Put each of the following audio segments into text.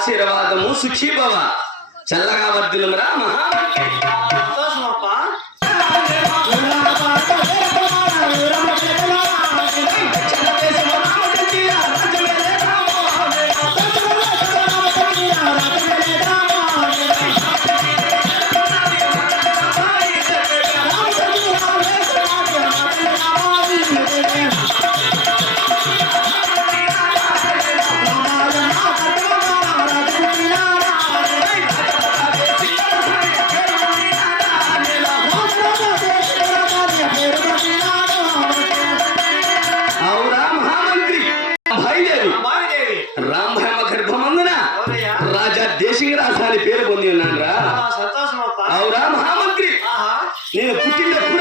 ఆశీర్వాదము సుఖీభవ. చల్లగా వర్ధులమురా మహా దేశింగ రాజాని పేరు పొంది ఉన్నాను రా అవురా మహామంత్రి. నేను పుట్టినప్పుడే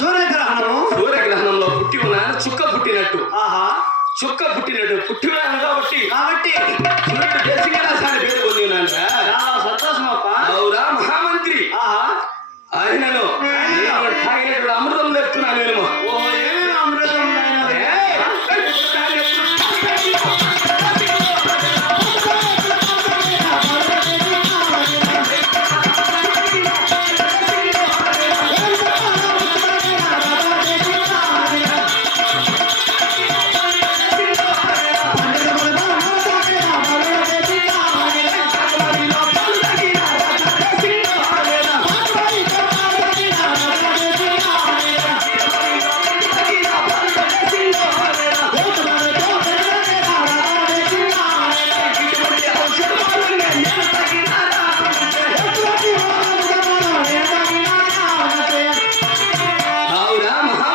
సూర్యగ్రహణము సూర్యగ్రహణంలో పుట్టి ఉన్నాను చుక్క పుట్టినట్టు. ఆహా. చుక్క పుట్టినట్టు. పుట్టి ఉన్నాను కాబట్టి కాబట్టి సూర్యుడు